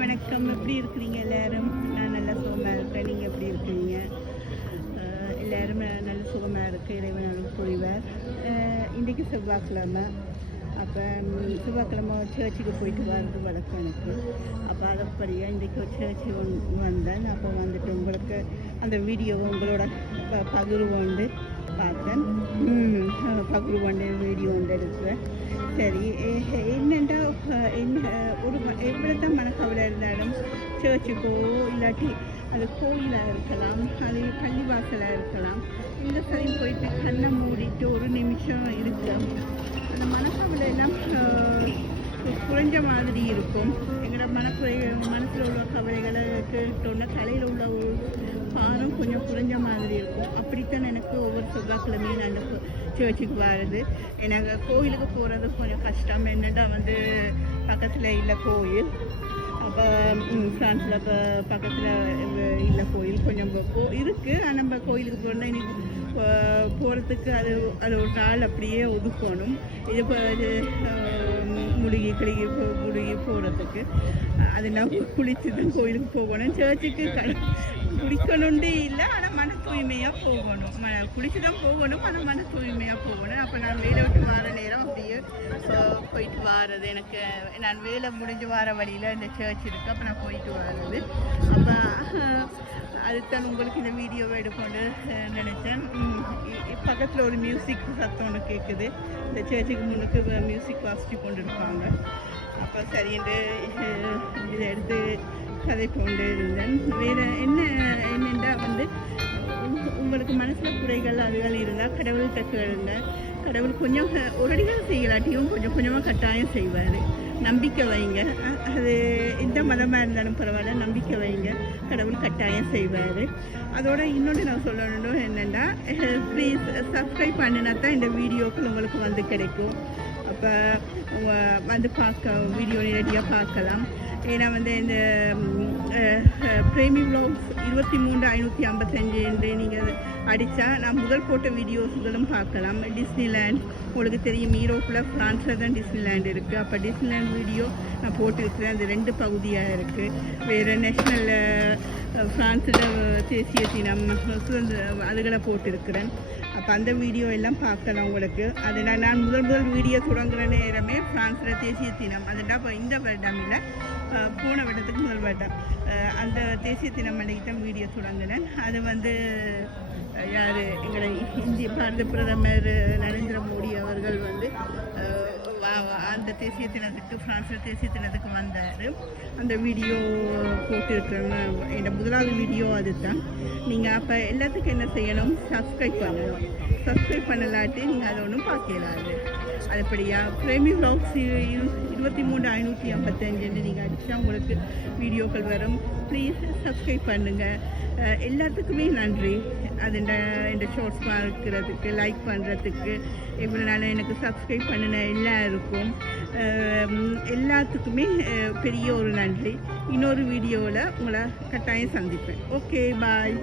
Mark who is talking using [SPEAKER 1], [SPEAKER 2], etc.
[SPEAKER 1] வணக்கம். எப்படி இருக்கிறீங்க எல்லாரும்? நான் நல்லா சுகமாக இருக்கேன் நீங்கள் எப்படி இருக்கிறீங்க? அஹ் எல்லாரும் நல்ல சுகமாக இருக்கு. இறைவன் புரிவார் இன்றைக்கு செவ்வாய்க்கிழமை. அப்போ செவ்வாய்க்கிழமை சர்ச்சுக்கு போயிட்டு வர்றது வழக்கம் எனக்கு. அப்போ அதப்படியாக இன்றைக்கி ஒரு சர்ச்சுக்கு வந்தேன். அப்போ வந்துட்டு உங்களுக்கு அந்த வீடியோவை உங்களோட ப பகிர்வோண்டு பார்த்தேன். பகிர்வு பகிர்வோண்டு வீடியோ வந்து எடுக்கிறேன் சரி ஒரு எவ்வளோ தான் மனக்கவலை இருந்தாலும் சர்ச்சுக்கோ இல்லாட்டி அது கோயிலாக இருக்கலாம் அது பள்ளிவாசலாக இருக்கலாம் இந்த சரி போயிட்டு கண்ணை மூடிட்டு ஒரு நிமிஷம் இருக்கலாம். அந்த மனக்கவலை எல்லாம் குறைஞ்ச மாதிரி இருக்கும். எங்களோட மனக்குறை மனசில் உள்ள கவலைகளை கேட்டோன்னா தலையில் உள்ள ஒரு பாரம் கொஞ்சம் குறைஞ்ச மாதிரி இருக்கும். அப்படித்தான் எனக்கு ஒவ்வொரு செவ்வாய்க்கிழமையும் நான் சர்ச்சுக்கு வர்றது. எனக்கு கோயிலுக்கு போகிறது கொஞ்சம் கஷ்டம். என்னடா வந்து பக்கத்தில் இல்லை கோயில். அப்போ ஃப்ரான்ஸில் இப்போ பக்கத்தில் இல்லை கோயில். கொஞ்சம் கோ இருக்குது ஆனால் நம்ம கோயிலுக்கு போகிறோம்னா இன்னைக்கு போகிறதுக்கு அது அது ஒரு நாள் அப்படியே ஒதுக்கணும். இது இப்போ இது அஹ், முழுகி போ முழுகி போகிறதுக்கு அது நான் குளித்து தான் கோயிலுக்கு போகணும். சர்ச்சுக்கு க குளிக்கணுண்டு இல்லை ஆனால் மன தூய்மையாக போகணும். ம குளித்து தான் போகணும் ஆனால் மன தூய்மையாக போகணும். அப்போ நான் வேலை விட்டு வர நேரம் அப்படியே போயிட்டு வர்றது எனக்கு நான் வேலை முடிஞ்சு வர வழியில் இந்த சர்ச் இருக்குது அப்போ நான் போயிட்டு வர்றது. அப்போ அதுதான் உங்களுக்கு இந்த வீடியோவை எடுக்கொண்டு நினச்சேன். பக்கத்தில் ஒரு மியூசிக் சத்தம் ஒன்று கேட்குது இந்த சர்ச்சுக்கு முன்னுக்கு மியூசிக் வாசிச்சு கொண்டு இருப்பாங்க. அப்போ சரின்ட்டு இதை எடுத்து கதை கொண்டு இருந்தேன். வேறு என்ன என்னென்றா வந்து உங்களுக்கு மனசில் குறைகள் அதுகள் இருந்தால் கடவுள்கிட்ட கேளுங்க கடவுள் கொஞ்சம் ஒரு செய்யலாட்டியும் கொஞ்சம் கொஞ்சமாக கட்டாயம் செய்வார். நம்பிக்கை வைங்க. அது எந்த மதமாக இருந்தாலும் பரவாயில்ல நம்பிக்கை வைங்க. கடவுள் கட்டாயம் செய்வார். அதோட இன்னொன்று நான் சொல்லணும் என்னென்னா ப்ளீஸ் சப்ஸ்கிரைப் பண்ணினா தான் இந்த வீடியோக்கள் உங்களுக்கு வந்து கிடைக்கும். அப்போ வந்து பார்க்க வீடியோ நேரடியாக பார்க்கலாம். ஏன்னா வந்து இந்த பிரேமி வ்ளாக்ஸ் இருபத்தி மூன்று ஐநூற்றி ஐம்பத்தஞ்சு என்று நீங்கள் அடித்தா நான் முதல் போட்ட வீடியோஸ்களும் பார்க்கலாம். டிஸ்னிலேண்ட் உங்களுக்கு தெரியும் ஈரோப்பில் ஃப்ரான்ஸில் தான் டிஸ்னிலேண்ட் இருக்குது அப்போ டிஸ்னிலேண்ட் வீடியோ நான் போட்டிருக்கிறேன். அது ரெண்டு பகுதியாக இருக்குது வேறு நேஷ்னல் ஃப்ரான்ஸில் தேசிய தினம் சுதந்திர அதுகளை போட்டிருக்கிறேன். அப்போ அந்த வீடியோ எல்லாம் பார்க்கலாம் உங்களுக்கு. அதில் நான் முதல் முதல் வீடியோ தொடங்குகிற நேரமே ஃப்ரான்ஸில் தேசிய தினம். அதுதான் இப்போ இந்த வருடம் இல்லை போன வருடத்துக்கு முதல் வருடம். அந்த தேசிய தினம் அன்றைக்கு தான் வீடியோ தொடங்கினேன். அது வந்து யார்? எங்களை இந்திய பாரத பிரதமர் நரேந்திர மோடி அவர்கள் வந்து அந்த தேசிய தினத்துக்கு ஃப்ரான்ஸில் தேசிய தினத்துக்கு வந்தார். அந்த வீடியோ போட்டிருக்கிறேன் என்னோட முதலாவது வீடியோ அதுதான். நீங்கள் அப்போ எல்லாத்துக்கும் என்ன செய்யணும்? சப்ஸ்கிரைப் பண்ணணும். சப்ஸ்கிரைப் பண்ணலாட்டி நீங்கள் அதை ஒன்றும் பார்க்கலாது அதுபடியா பிரேமி வ்ளாக்ஸ் இருபத்தி மூணு ஐநூற்றி ஐம்பத்தஞ்சுன்னு நீங்கள் அடித்தா உங்களுக்கு வீடியோக்கள் வரும். ப்ளீஸ் சப்ஸ்கிரைப் பண்ணுங்கள் எல்லாத்துக்குமே நன்றி. அது இந்த இந்த ஷார்ட்ஸ் பார்க்குறதுக்கு லைக் பண்ணுறதுக்கு இவ்வளோ நாள் எனக்கு சப்ஸ்கிரைப் பண்ணின எல்லாருக்கும் எல்லாத்துக்குமே பெரிய ஒரு நன்றி. இன்னொரு வீடியோவில் உங்களை கட்டாயம் சந்திப்பேன். Okay bye